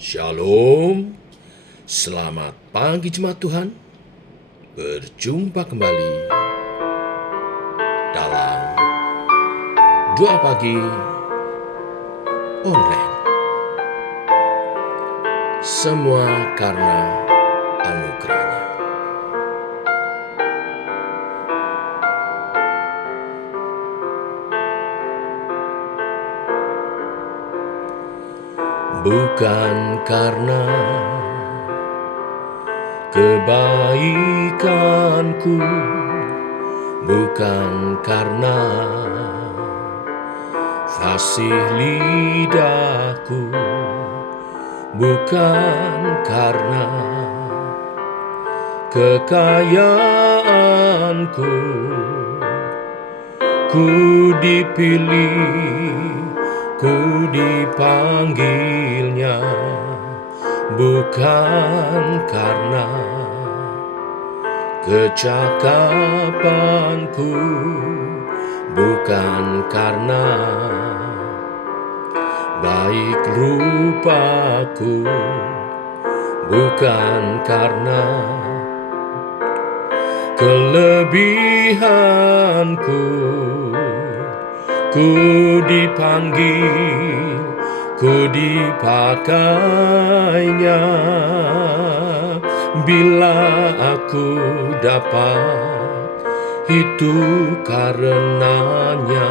Shalom, selamat pagi jemaat Tuhan. Berjumpa kembali dalam doa pagi online. Semua karena anugerahnya. Bukan karena kebaikanku, bukan karena fasih lidahku, bukan karena kekayaanku, ku dipilih, ku dipanggilnya, bukan karena kecakapanku, bukan karena baik rupaku, bukan karena kelebihanku, ku dipanggil, ku dipakainya. Bila aku dapat, itu karenanya.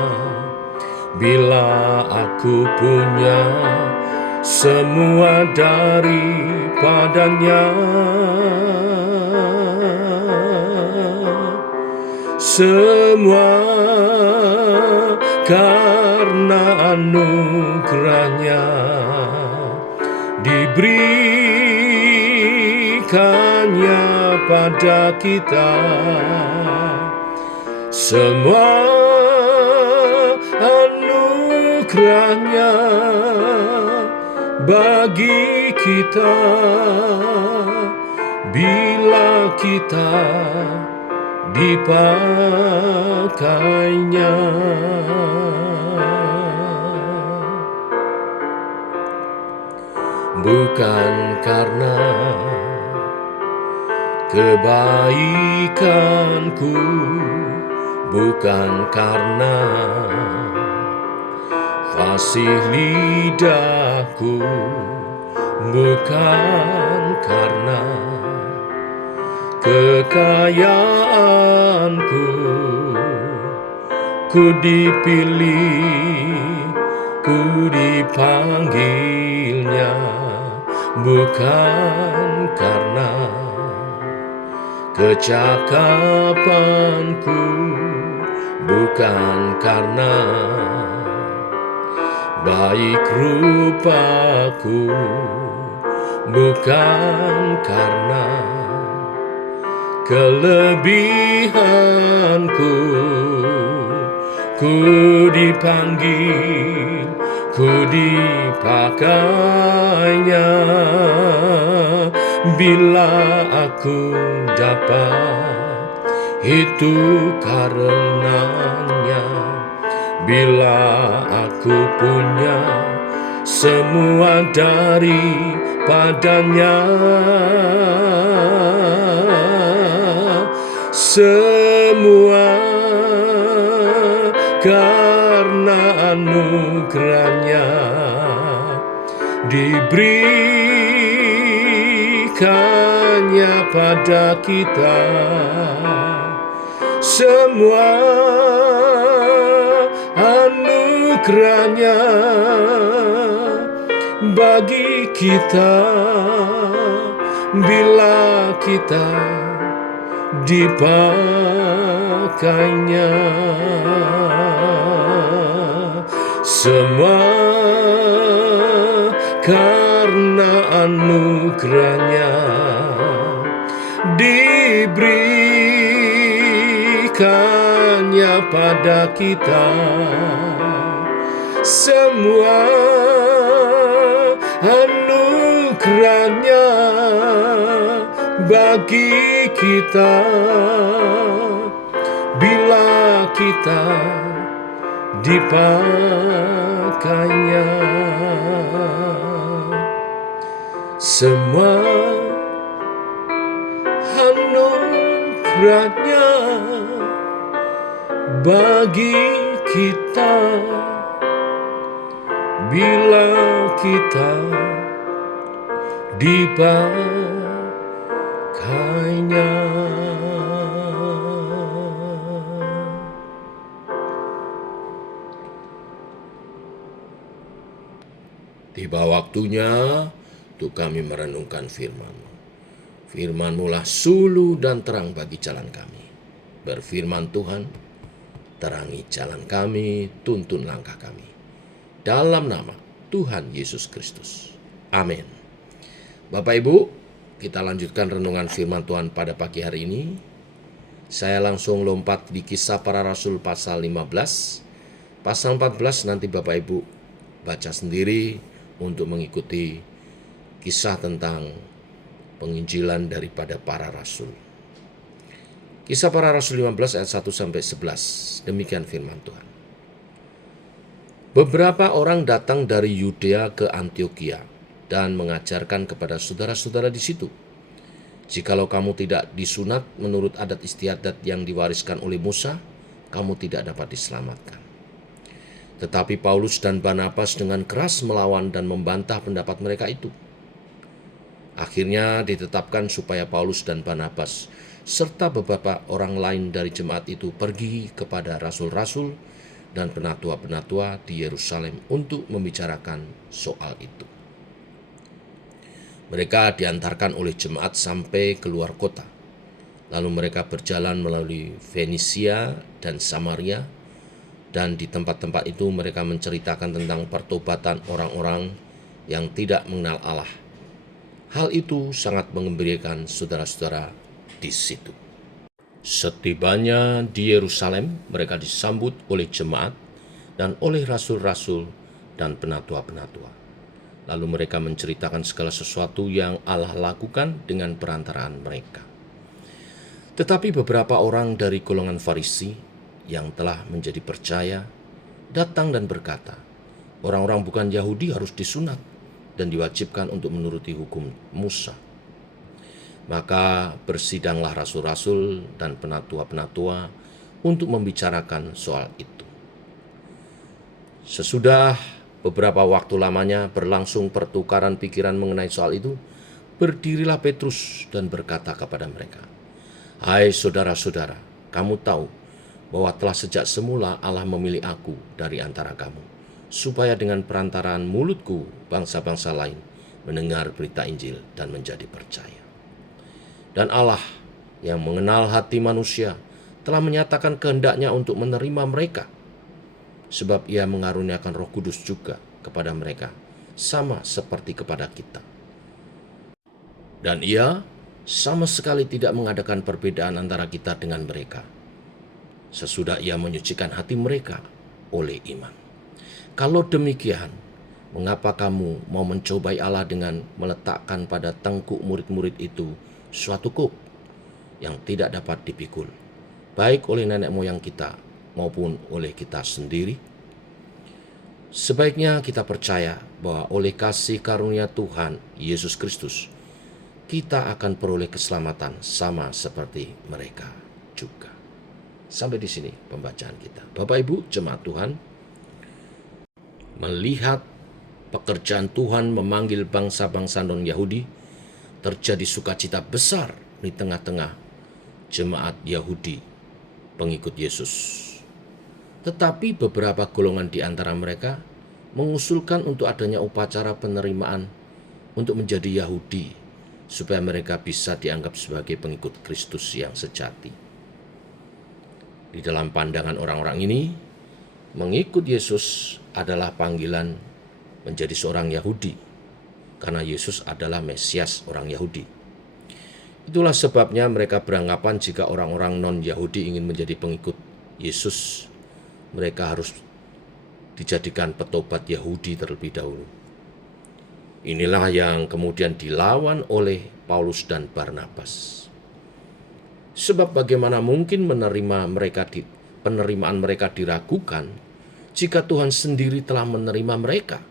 Bila aku punya, semua daripadanya. Semua karena anugerahnya, diberikannya pada kita. Semua anugerahnya bagi kita, bila kita dipakainya. Bukan karena kebaikanku, bukan karena fasih lidahku, bukan karena kekayaanku, ku dipilih, ku dipanggilnya, bukan karena kecakapanku, bukan karena baik rupaku, bukan karena kelebihanku, ku dipanggil, ku dipakainya. Bila aku dapat, itu karenanya. Bila aku punya, semua daripadanya. Semua karena anugerahnya, diberikannya pada kita. Semua anugerahnya bagi kita, bila kita dipakainya. Semua karena anugerahnya, diberikannya pada kita. Semua anugerahnya bagi kita, bila kita dipakainya. semua anugerahnya bagi kita bila kita dipakainya. Tiba waktunya untuk kami merenungkan firman-Mu. Firman-Mu lah suluh dan terang bagi jalan kami. Berfirman Tuhan, terangi jalan kami, tuntun langkah kami. Dalam nama Tuhan Yesus Kristus. Amin. Bapak Ibu, kita lanjutkan renungan firman Tuhan pada pagi hari ini. Saya langsung lompat di Kisah Para Rasul pasal 15. Pasal 14 nanti Bapak Ibu baca sendiri untuk mengikuti kisah tentang penginjilan daripada para rasul. Kisah Para Rasul 15 ayat 1-11. Demikian firman Tuhan. Beberapa orang datang dari Yudea ke Antiokhia dan mengajarkan kepada saudara-saudara di situ, jikalau kamu tidak disunat menurut adat istiadat yang diwariskan oleh Musa, kamu tidak dapat diselamatkan. Tetapi Paulus dan Barnabas dengan keras melawan dan membantah pendapat mereka itu. Akhirnya ditetapkan supaya Paulus dan Barnabas serta beberapa orang lain dari jemaat itu pergi kepada rasul-rasul dan penatua-penatua di Yerusalem untuk membicarakan soal itu. Mereka diantarkan oleh jemaat sampai keluar kota. Lalu mereka berjalan melalui Fenisia dan Samaria, dan di tempat-tempat itu mereka menceritakan tentang pertobatan orang-orang yang tidak mengenal Allah. Hal itu sangat mengembirakan saudara-saudara di situ. Setibanya di Yerusalem, mereka disambut oleh jemaat dan oleh rasul-rasul dan penatua-penatua. Lalu mereka menceritakan segala sesuatu yang Allah lakukan dengan perantaraan mereka. Tetapi beberapa orang dari golongan Farisi yang telah menjadi percaya datang dan berkata, orang-orang bukan Yahudi harus disunat dan diwajibkan untuk menuruti hukum Musa. Maka bersidanglah rasul-rasul dan penatua-penatua untuk membicarakan soal itu. Sesudah beberapa waktu lamanya berlangsung pertukaran pikiran mengenai soal itu, berdirilah Petrus dan berkata kepada mereka, "Hai saudara-saudara, kamu tahu bahwa telah sejak semula Allah memilih aku dari antara kamu, supaya dengan perantaraan mulutku bangsa-bangsa lain mendengar berita Injil dan menjadi percaya. Dan Allah yang mengenal hati manusia telah menyatakan kehendaknya untuk menerima mereka, sebab Ia mengaruniakan Roh Kudus juga kepada mereka, sama seperti kepada kita. Dan Ia sama sekali tidak mengadakan perbedaan antara kita dengan mereka, sesudah Ia menyucikan hati mereka oleh iman. Kalau demikian, mengapa kamu mau mencobai Allah dengan meletakkan pada tengkuk murid-murid itu suatu kuk yang tidak dapat dipikul, baik oleh nenek moyang kita maupun oleh kita sendiri? Sebaiknya kita percaya bahwa oleh kasih karunia Tuhan Yesus Kristus, kita akan peroleh keselamatan sama seperti mereka juga." Sampai di sini pembacaan kita. Bapak Ibu jemaat Tuhan, melihat pekerjaan Tuhan memanggil bangsa-bangsa non-Yahudi, terjadi sukacita besar di tengah-tengah jemaat Yahudi pengikut Yesus. Tetapi beberapa golongan di antara mereka mengusulkan untuk adanya upacara penerimaan untuk menjadi Yahudi, supaya mereka bisa dianggap sebagai pengikut Kristus yang sejati. Di dalam pandangan orang-orang ini, mengikut Yesus adalah panggilan menjadi seorang Yahudi, karena Yesus adalah Mesias orang Yahudi. Itulah sebabnya mereka beranggapan jika orang-orang non-Yahudi ingin menjadi pengikut Yesus, mereka harus dijadikan petobat Yahudi terlebih dahulu. Inilah yang kemudian dilawan oleh Paulus dan Barnabas. Sebab bagaimana mungkin penerimaan mereka diragukan jika Tuhan sendiri telah menerima mereka?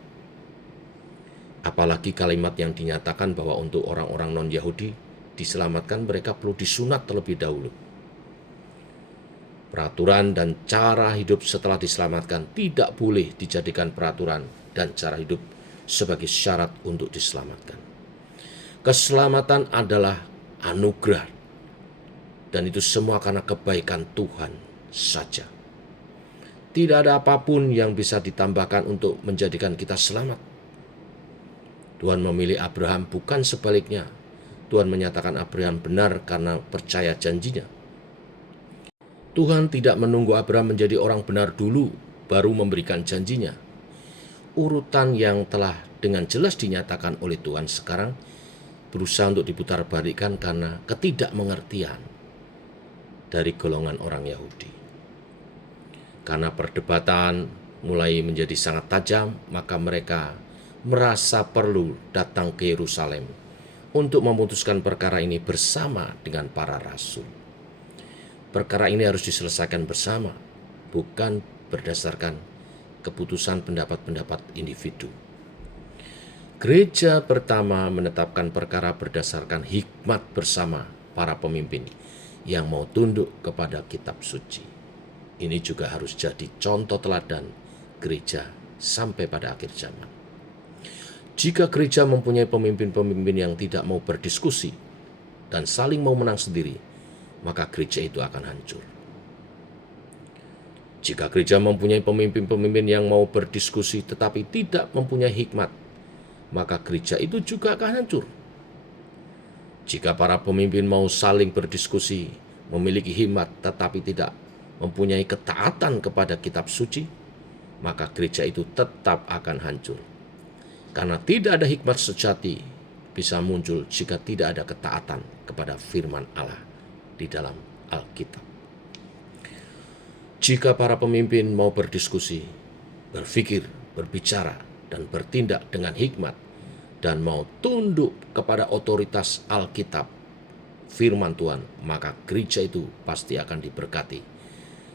Apalagi kalimat yang dinyatakan bahwa untuk orang-orang non-Yahudi diselamatkan mereka perlu disunat terlebih dahulu. Peraturan dan cara hidup setelah diselamatkan tidak boleh dijadikan peraturan dan cara hidup sebagai syarat untuk diselamatkan. Keselamatan adalah anugerah, dan itu semua karena kebaikan Tuhan saja. Tidak ada apapun yang bisa ditambahkan untuk menjadikan kita selamat. Tuhan memilih Abraham, bukan sebaliknya. Tuhan menyatakan Abraham benar karena percaya janjinya. Tuhan tidak menunggu Abraham menjadi orang benar dulu, baru memberikan janjinya. Urutan yang telah dengan jelas dinyatakan oleh Tuhan sekarang berusaha untuk diputarbalikkan karena ketidakmengertian dari golongan orang Yahudi. Karena perdebatan mulai menjadi sangat tajam, maka mereka merasa perlu datang ke Yerusalem untuk memutuskan perkara ini bersama dengan para rasul. Perkara ini harus diselesaikan bersama, bukan berdasarkan keputusan pendapat-pendapat individu. Gereja pertama menetapkan perkara berdasarkan hikmat bersama para pemimpin yang mau tunduk kepada kitab suci. Ini juga harus jadi contoh teladan gereja sampai pada akhir zaman. Jika gereja mempunyai pemimpin-pemimpin yang tidak mau berdiskusi dan saling mau menang sendiri, maka gereja itu akan hancur. Jika gereja mempunyai pemimpin-pemimpin yang mau berdiskusi tetapi tidak mempunyai hikmat, maka gereja itu juga akan hancur. Jika para pemimpin mau saling berdiskusi, memiliki hikmat tetapi tidak mempunyai ketaatan kepada kitab suci, maka gereja itu tetap akan hancur. Karena tidak ada hikmat sejati bisa muncul jika tidak ada ketaatan kepada firman Allah di dalam Alkitab. Jika para pemimpin mau berdiskusi, berpikir, berbicara, dan bertindak dengan hikmat, dan mau tunduk kepada otoritas Alkitab, firman Tuhan, maka gereja itu pasti akan diberkati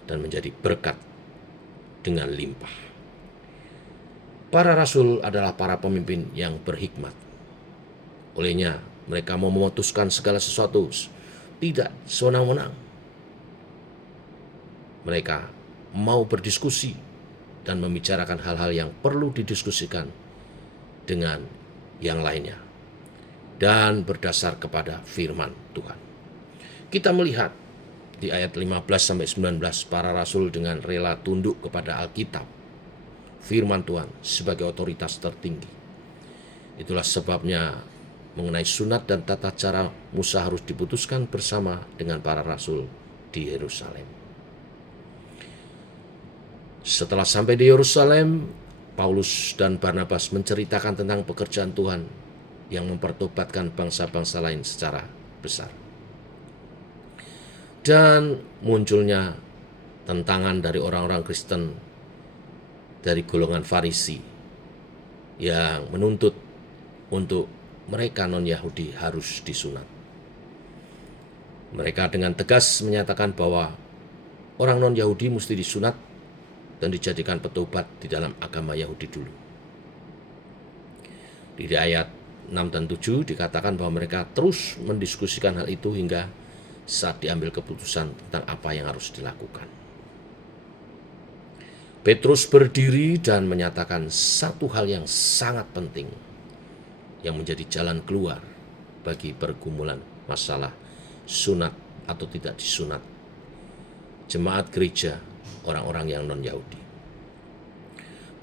dan menjadi berkat dengan limpah. Para rasul adalah para pemimpin yang berhikmat. Olehnya, mereka mau memutuskan segala sesuatu tidak sewenang-wenang. Mereka mau berdiskusi dan membicarakan hal-hal yang perlu didiskusikan dengan yang lainnya dan berdasar kepada firman Tuhan. Kita melihat di ayat 15-19 para rasul dengan rela tunduk kepada Alkitab, firman Tuhan sebagai otoritas tertinggi. Itulah sebabnya mengenai sunat dan tata cara Musa harus diputuskan bersama dengan para rasul di Yerusalem. Setelah sampai di Yerusalem, Paulus dan Barnabas menceritakan tentang pekerjaan Tuhan yang mempertobatkan bangsa-bangsa lain secara besar. Dan munculnya tentangan dari orang-orang Kristen dari golongan Farisi yang menuntut untuk mereka non-Yahudi harus disunat. Mereka dengan tegas menyatakan bahwa orang non-Yahudi mesti disunat dan dijadikan petobat di dalam agama Yahudi dulu. Di ayat 6 dan 7 dikatakan bahwa mereka terus mendiskusikan hal itu hingga saat diambil keputusan tentang apa yang harus dilakukan. Petrus berdiri dan menyatakan satu hal yang sangat penting yang menjadi jalan keluar bagi pergumulan masalah sunat atau tidak disunat jemaat gereja orang-orang yang non-Yahudi.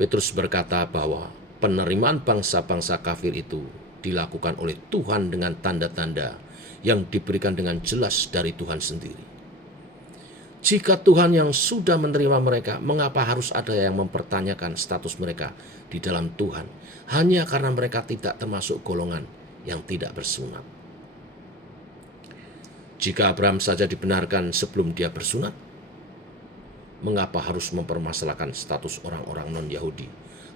Petrus berkata bahwa penerimaan bangsa-bangsa kafir itu dilakukan oleh Tuhan dengan tanda-tanda yang diberikan dengan jelas dari Tuhan sendiri. Jika Tuhan yang sudah menerima mereka, mengapa harus ada yang mempertanyakan status mereka di dalam Tuhan hanya karena mereka tidak termasuk golongan yang tidak bersunat? Jika Abraham saja dibenarkan sebelum dia bersunat, mengapa harus mempermasalahkan status orang-orang non-Yahudi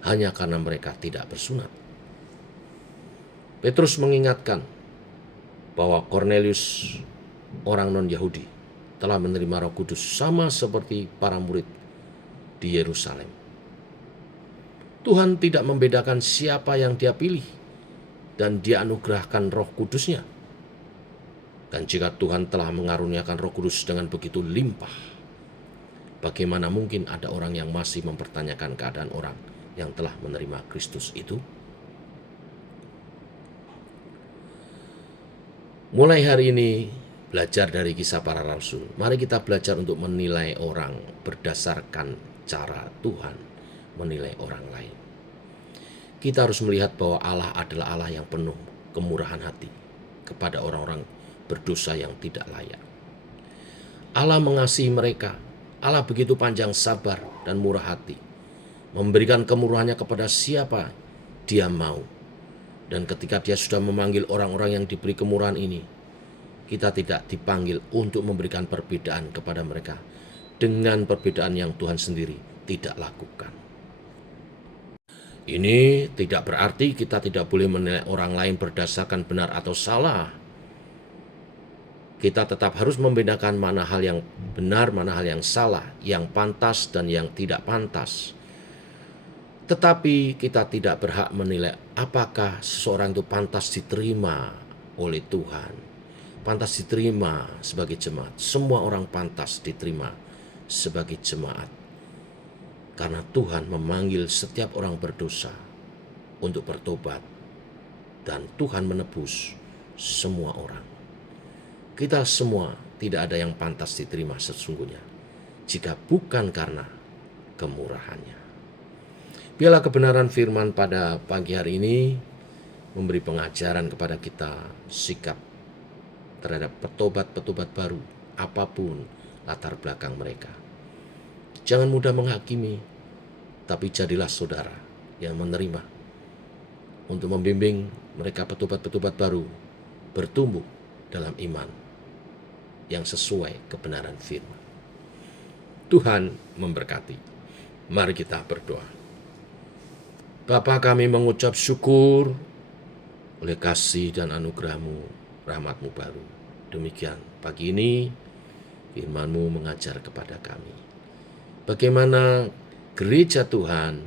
hanya karena mereka tidak bersunat? Petrus mengingatkan bahwa Kornelius, orang non-Yahudi, telah menerima Roh Kudus sama seperti para murid di Yerusalem. Tuhan tidak membedakan siapa yang Dia pilih, dan Dia anugerahkan Roh Kudus-Nya. Dan jika Tuhan telah mengaruniakan Roh Kudus dengan begitu limpah, bagaimana mungkin ada orang yang masih mempertanyakan keadaan orang yang telah menerima Kristus itu? Mulai hari ini, belajar dari kisah para rasul. Mari kita belajar untuk menilai orang berdasarkan cara Tuhan menilai orang lain. Kita harus melihat bahwa Allah adalah Allah yang penuh kemurahan hati kepada orang-orang berdosa yang tidak layak. Allah mengasihi mereka. Allah begitu panjang sabar dan murah hati, memberikan kemurahannya kepada siapa Dia mau. Dan ketika Dia sudah memanggil orang-orang yang diberi kemurahan ini, kita tidak dipanggil untuk memberikan perbedaan kepada mereka dengan perbedaan yang Tuhan sendiri tidak lakukan. Ini tidak berarti kita tidak boleh menilai orang lain berdasarkan benar atau salah. Kita tetap harus membedakan mana hal yang benar, mana hal yang salah, yang pantas dan yang tidak pantas. Tetapi kita tidak berhak menilai apakah seseorang itu pantas diterima oleh Tuhan, pantas diterima sebagai jemaat. Semua orang pantas diterima sebagai jemaat, karena Tuhan memanggil setiap orang berdosa untuk bertobat, dan Tuhan menebus semua orang. Kita semua tidak ada yang pantas diterima sesungguhnya, jika bukan karena kemurahannya. Biarlah kebenaran firman pada pagi hari ini memberi pengajaran kepada kita sikap terhadap petobat-petobat baru, apapun latar belakang mereka. Jangan mudah menghakimi, tapi jadilah saudara yang menerima untuk membimbing mereka petobat-petobat baru bertumbuh dalam iman yang sesuai kebenaran firman. Tuhan memberkati. Mari kita berdoa. Bapa, kami mengucap syukur oleh kasih dan anugerah-Mu, rahmat-Mu baru. Demikian pagi ini firman-Mu mengajar kepada kami bagaimana gereja Tuhan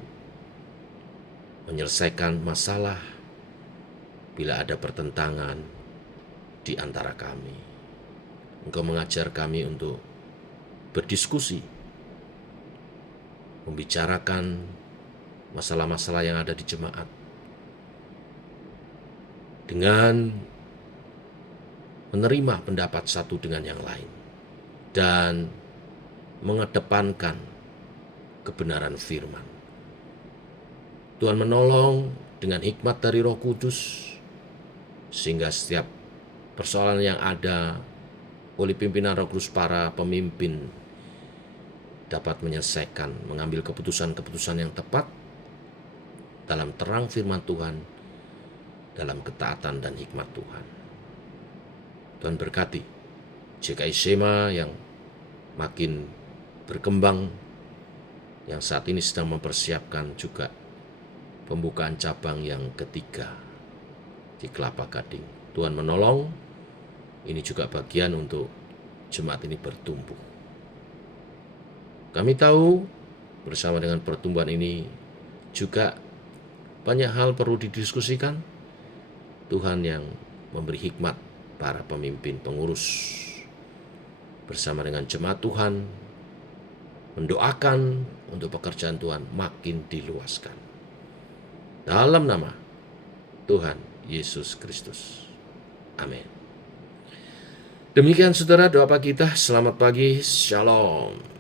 menyelesaikan masalah bila ada pertentangan di antara kami. Engkau mengajar kami untuk berdiskusi, membicarakan masalah-masalah yang ada di jemaat dengan menerima pendapat satu dengan yang lain dan mengedepankan kebenaran firman. Tuhan menolong dengan hikmat dari Roh Kudus, sehingga setiap persoalan yang ada oleh pimpinan Roh Kudus, para pemimpin dapat menyelesaikan, mengambil keputusan-keputusan yang tepat dalam terang firman Tuhan, dalam ketaatan dan hikmat Tuhan. Tuhan berkati JKI Sema yang makin berkembang, yang saat ini sedang mempersiapkan juga pembukaan cabang yang ketiga di Kelapa Gading. Tuhan menolong. Ini juga bagian untuk jemaat ini bertumbuh. Kami tahu bersama dengan pertumbuhan ini juga banyak hal perlu didiskusikan. Tuhan yang memberi hikmat para pemimpin pengurus bersama dengan jemaat Tuhan mendoakan untuk pekerjaan Tuhan makin diluaskan. Dalam nama Tuhan Yesus Kristus. Amin. Demikian saudara doa pagi kita. Selamat pagi. Shalom.